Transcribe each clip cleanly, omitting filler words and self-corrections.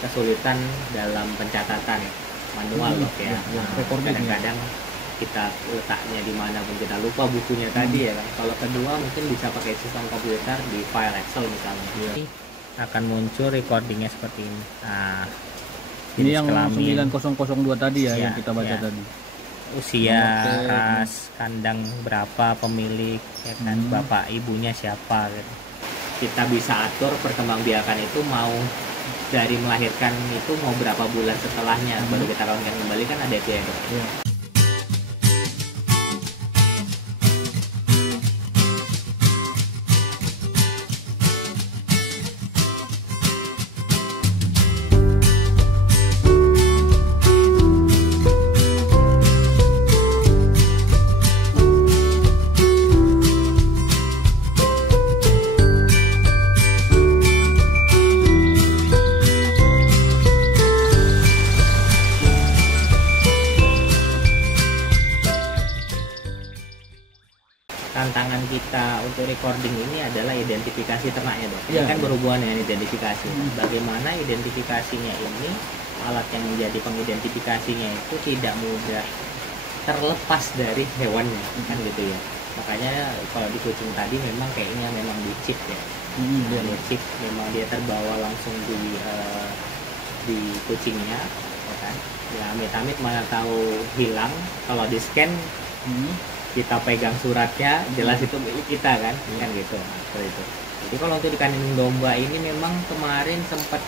kesulitan dalam pencatatan manual loh ya. Kadang-kadang kita letaknya di mana pun kita lupa bukunya tadi ya kan. Kalau kedua mungkin bisa pakai sistem komputer di file Excel misalnya. Ini akan muncul recordingnya seperti ini. Nah, ini yang 9002 tadi ya, yang kita baca tadi. Usia, ras, kandang berapa, pemilik, ya kan, bapak ibunya siapa gitu. Kita bisa atur perkembangbiakan itu mau dari melahirkan itu mau berapa bulan setelahnya baru kita kawinkan kembali, kan ada dia dok. Tantangan kita untuk recording ini adalah identifikasi ternaknya dok. Ini kan berhubungan dengan identifikasi. Bagaimana identifikasinya ini, alat yang menjadi pengidentifikasinya itu tidak mudah terlepas dari hewannya, kan gitu ya. Makanya kalau di kucing tadi memang kayaknya memang di chip ya. Di chip memang dia terbawa langsung di kucingnya, ya kan. Ya amit-amit mana tahu hilang, kalau di scan kita pegang suratnya jelas itu milik kita kan, kan gitu. Seperti itu. Jadi kalau untuk di kandang domba ini memang kemarin sempat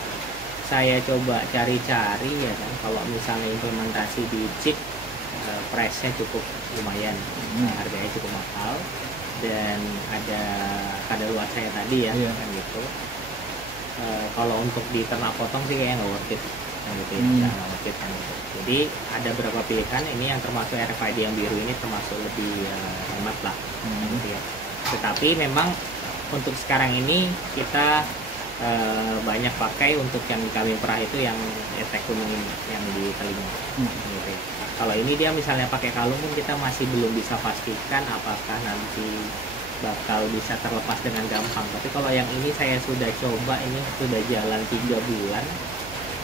saya coba cari-cari ya kan, kalau misalnya implementasi di chip price-nya cukup lumayan, harganya cukup mahal dan ada kadaluarsa saya tadi ya, kan gitu. Kalau untuk di ternak potong sih kayaknya nggak worth it. Gitu ya, kan gitu. Jadi ada beberapa pilihan, ini yang termasuk RFID yang biru ini termasuk lebih hemat lah, gitu ya. Tetapi memang untuk sekarang ini kita banyak pakai untuk yang di kambing perah itu yang etek kuning ini, yang di telinga, gitu ya. Kalau ini dia misalnya pakai kalung pun kita masih belum bisa pastikan apakah nanti bakal bisa terlepas dengan gampang. Tapi kalau yang ini saya sudah coba, ini sudah jalan 3 bulan.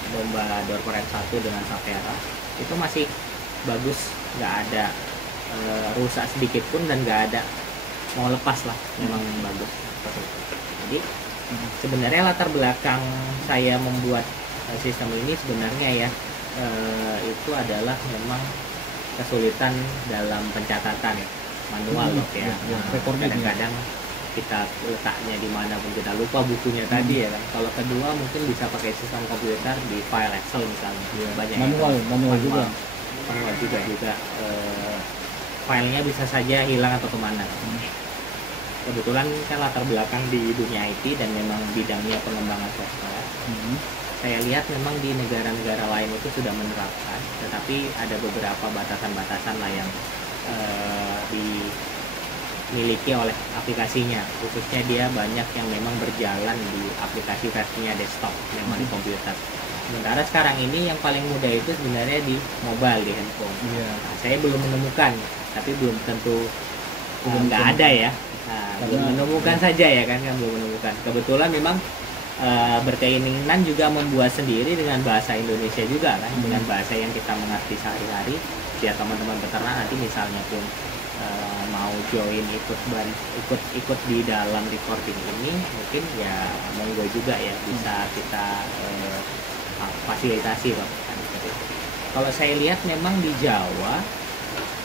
Domba Dorpora 1 dengan Sapera itu masih bagus, nggak ada rusak sedikit pun dan nggak ada mau lepas lah, memang bagus. Jadi sebenarnya latar belakang saya membuat sistem ini sebenarnya ya itu adalah memang kesulitan dalam pencatatan manual loh ya. Kadang-kadang kita letaknya di mana pun kita lupa bukunya tadi ya kan. Kalau kedua mungkin bisa pakai sistem komputer di file Excel misalnya. Banyak manual juga filenya bisa saja hilang atau kemana. Kebetulan kan latar belakang di dunia IT dan memang bidangnya pengembangan software. Saya lihat memang di negara-negara lain itu sudah menerapkan, tetapi ada beberapa batasan-batasan lah yang dimiliki oleh aplikasinya, khususnya dia banyak yang memang berjalan di aplikasi versinya desktop, memang di komputer. Sementara sekarang ini yang paling mudah itu sebenarnya di mobile, di handphone. Nah, saya belum menemukan, tapi belum tentu nggak ada ya. Nah, belum menemukan saja ya kan, belum menemukan. Kebetulan memang berkeinginan juga membuat sendiri dengan bahasa Indonesia juga kan, dengan bahasa yang kita mengerti sehari-hari, biar teman-teman peternak nanti misalnya pun mau join ikut di dalam recording ini, mungkin ya monggo juga ya, bisa kita fasilitasi loh kan. Kalau saya lihat memang di Jawa,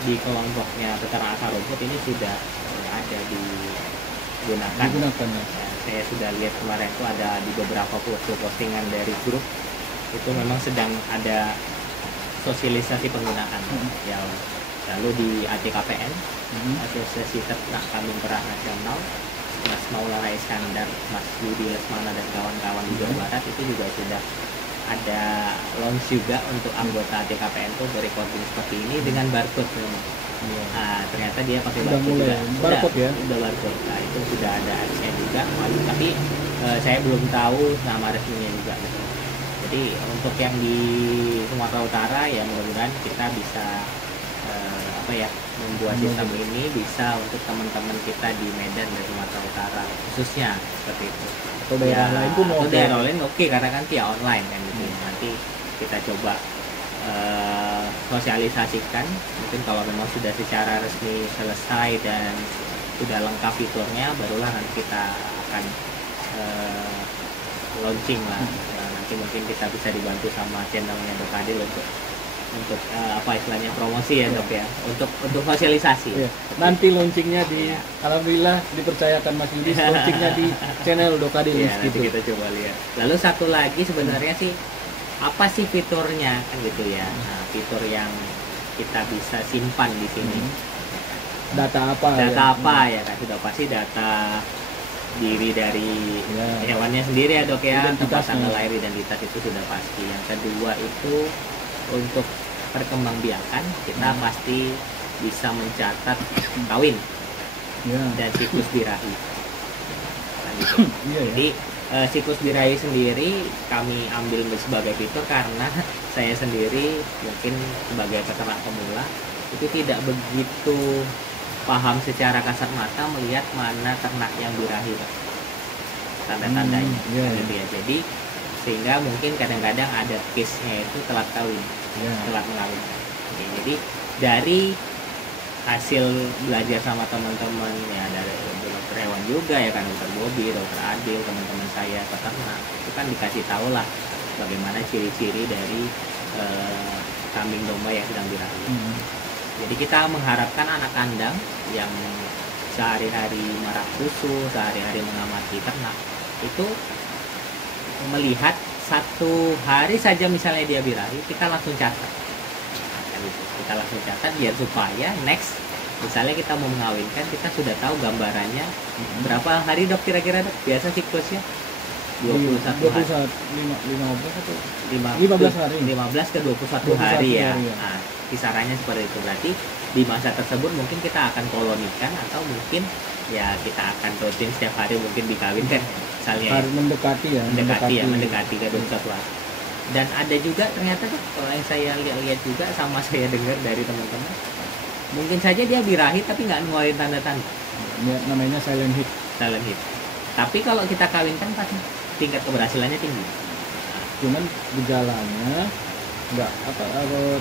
di kelompoknya peternak akar rumput ini sudah ada digunakan ya. Saya sudah lihat kemarin itu ada di beberapa postingan dari grup itu memang sedang ada sosialisasi penggunaan ya. Lalu di ATKPN, Asosiasi Ternak Kambing Perah Nasional, Mas Maulana Iskandar, Mas Yudi Lesmana dan kawan-kawan di Jawa Barat itu juga sudah ada launch juga untuk anggota ATKPN itu recording seperti ini dengan barcode memang. Nah, ternyata dia pakai barcode juga. Udah barcode. Nah, itu sudah ada aksesnya juga. Tapi saya belum tahu nama resminya juga. Jadi untuk yang di Sumatera Utara ya mudah-mudahan kita bisa apa ya, membuat sistem ini bisa untuk teman-teman kita di Medan dan Sumatera Utara khususnya seperti itu. Atau daerah lain pun atau daerah lain oke, karena kan via online kan gitu. Nanti kita coba sosialisasikan, mungkin kalau memang sudah secara resmi selesai dan sudah lengkap fiturnya, barulah nanti kita akan launching lah. Nanti mungkin kita bisa dibantu sama channelnya Dok Adil untuk apa istilahnya, promosi ya Dok ya, untuk sosialisasi. Nanti launchingnya di alhamdulillah dipercayakan Mas Yudi, launchingnya di channel Dok Adil. Nanti kita coba lihat. Lalu satu lagi sebenarnya sih, apa sih fiturnya kan gitu ya. Nah, fitur yang kita bisa simpan di sini. Data apa ya kan, sudah pasti data diri dari hewannya sendiri ya Dok ya, tempat tanggal lahir, identitas itu sudah pasti. Yang kedua itu untuk perkembangbiakan, kita pasti bisa mencatat kawin dan siklus birahi. Nah, gitu. Jadi siklus birahi sendiri kami ambil sebagai fitur karena saya sendiri mungkin sebagai peternak pemula itu tidak begitu paham secara kasat mata melihat mana ternak yang birahi, tanda-tandanya gitu ya. Jadi sehingga mungkin kadang-kadang ada case-nya itu telat kawin, telat mengawinkan. Jadi dari hasil belajar sama teman-teman ya, dari dokter hewan juga ya kan, dokter Bobi, dokter Adil, teman-teman saya peternak, itu kan dikasih tahu lah bagaimana ciri-ciri dari kambing domba yang sedang birahi. Jadi kita mengharapkan anak kandang yang sehari-hari marah susu, sehari-hari mengamati ternak, itu melihat satu hari saja misalnya dia birahi, kita langsung catat. Kita langsung catat biar supaya next misalnya kita mau mengawinkan, kita sudah tahu gambarannya berapa hari Dok kira-kira Dok biasa siklusnya? 21 hari. 15 hari. 15 ke 21 hari ya. Nah, kisarannya seperti itu. Berarti di masa tersebut mungkin kita akan kolonikan, atau mungkin ya kita akan rutin setiap hari mungkin dikawinkan misalnya. Mendekati ke 21 hari. Dan ada juga ternyata tuh, kalau yang saya lihat juga sama saya dengar dari teman-teman, mungkin saja dia birahi tapi nggak ngeluarin tanda-tanda. Namanya silent hit. Tapi kalau kita kawinkan pasti tingkat keberhasilannya tinggi. Cuman gejalanya nggak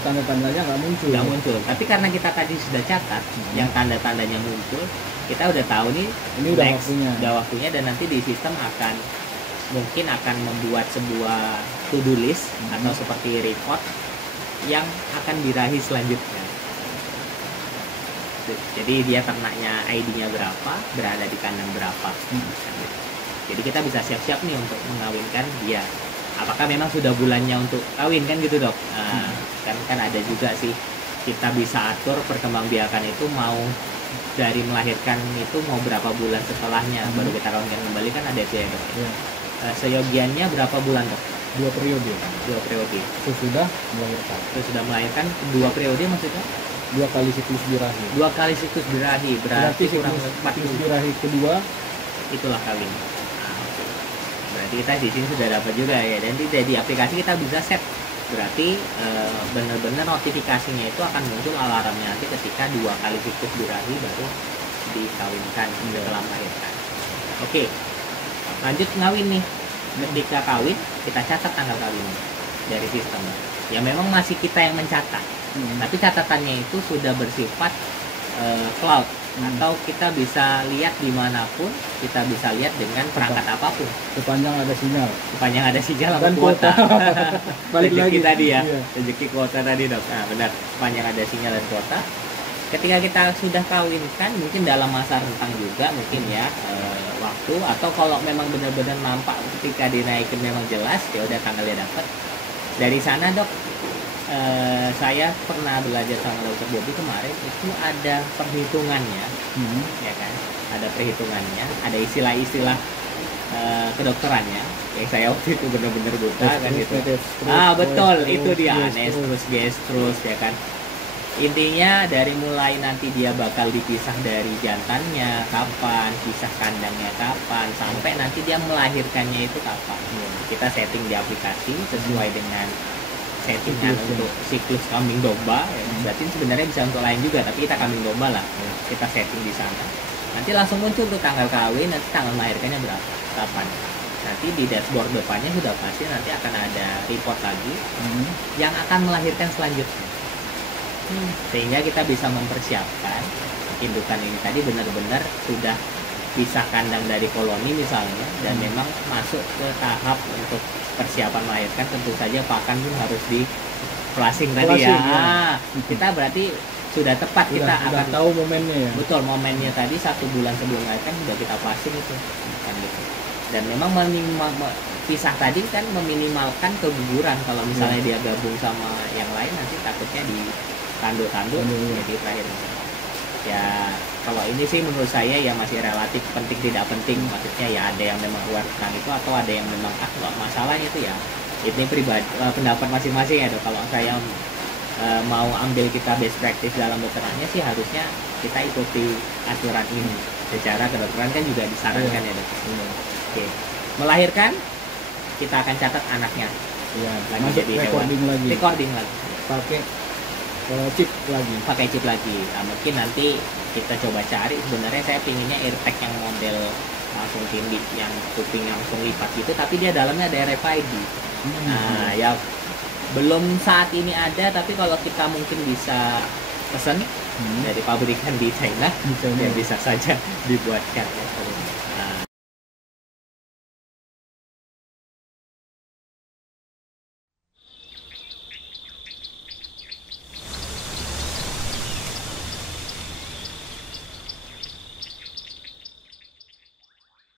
tanda-tandanya nggak muncul. Tapi karena kita tadi sudah catat yang tanda-tandanya muncul, kita udah tahu nih ini udah waktunya, dan nanti di sistem mungkin akan membuat sebuah to-do list atau seperti report yang akan birahi selanjutnya. Jadi dia ternaknya ID-nya berapa, berada di kandang berapa. Jadi kita bisa siap-siap nih untuk mengawinkan dia. Apakah memang sudah bulannya untuk kawin kan gitu Dok? Kan ada juga sih, kita bisa atur perkembangbiakan itu mau dari melahirkan itu mau berapa bulan setelahnya baru kita kawinkan kembali, kan ada sih ya Dok. Seyogiannya berapa bulan Dok? 2 periode. Sesudah melahirkan 2 periode, maksudnya 2 kali siklus birahi. 2 kali siklus birahi berarti kurang 4 siklus birahi kedua itulah kawin. Berarti kita di sini sudah dapat juga ya, dan di aplikasi kita bisa set. Berarti benar-benar notifikasinya itu akan muncul alarmnya nanti ketika 2 kali siklus birahi baru dikawinkan setelah melahirkan. Oke, lanjut ngawin nih. Ketika kawin kita catat tanggal kawin dari sistem. Ya memang masih kita yang mencatat, tapi catatannya itu sudah bersifat cloud, atau kita bisa lihat dimanapun, kita bisa lihat dengan perangkat apapun. Sepanjang ada sinyal dan kuota. Balik lagi tadi ya, rezeki kuota tadi Dok. Nah benar, sepanjang ada sinyal dan kuota. Ketika kita sudah kawinkan, mungkin dalam masa rentang juga mungkin ya waktu, atau kalau memang benar-benar nampak ketika dinaikin memang jelas, ya udah tanggalnya dapat. Dari sana Dok, saya pernah belajar sama dokter Bobi kemarin, itu ada perhitungannya, ya kan? Ada perhitungannya, ada istilah-istilah kedokterannya yang saya waktu itu benar-benar buta kan gitu. Betul, itu dia anestrus, gestrus ya kan. Intinya dari mulai nanti dia bakal dipisah dari jantannya kapan, pisah kandangnya kapan, sampai nanti dia melahirkannya itu kapan. Kita setting di aplikasi sesuai dengan settingan untuk siklus kambing domba ya. Berarti sebenarnya bisa untuk lain juga, tapi kita kambing domba lah kita setting di sana. Nanti langsung muncul tuh tanggal kawin, nanti tanggal melahirkannya berapa, kapan. Nanti di dashboard depannya sudah pasti nanti akan ada report lagi yang akan melahirkan selanjutnya. Sehingga kita bisa mempersiapkan indukan ini tadi benar-benar sudah bisa kandang dari koloni misalnya, dan memang masuk ke tahap untuk persiapan melahirkan. Tentu saja pakan pun harus di flushing tadi ya. Kita berarti sudah tepat, kita akan tahu momennya ya. Betul, momennya tadi 1 bulan sebelum melahirkan sudah kita flushing itu kan gitu. Dan memang pisah tadi kan meminimalkan keguguran. Kalau misalnya dia gabung sama yang lain nanti takutnya di tanduk-tanduk jadi terakhir. Ya kalau ini sih menurut saya ya masih relatif penting tidak penting, maksudnya ya ada yang memang luar tentang itu, atau ada yang memang nggak masalahnya itu ya ini pribadi, pendapat masing-masing ya dok. Kalau saya mau ambil kita best practice dalam beternaknya sih harusnya kita ikuti aturan ini. Secara kedokteran kan juga disarankan ya dok. Oke. Melahirkan kita akan catat anaknya lagi jadi recording lagi pakai chip lagi. Nah, mungkin nanti kita coba cari, sebenarnya saya pinginnya AirTag yang model langsung tindih, yang kuping langsung lipat gitu, tapi dia dalamnya ada RFID. Nah ya belum saat ini ada, tapi kalau kita mungkin bisa pesan dari pabrikan di China ya bisa saja dibuatkan ya.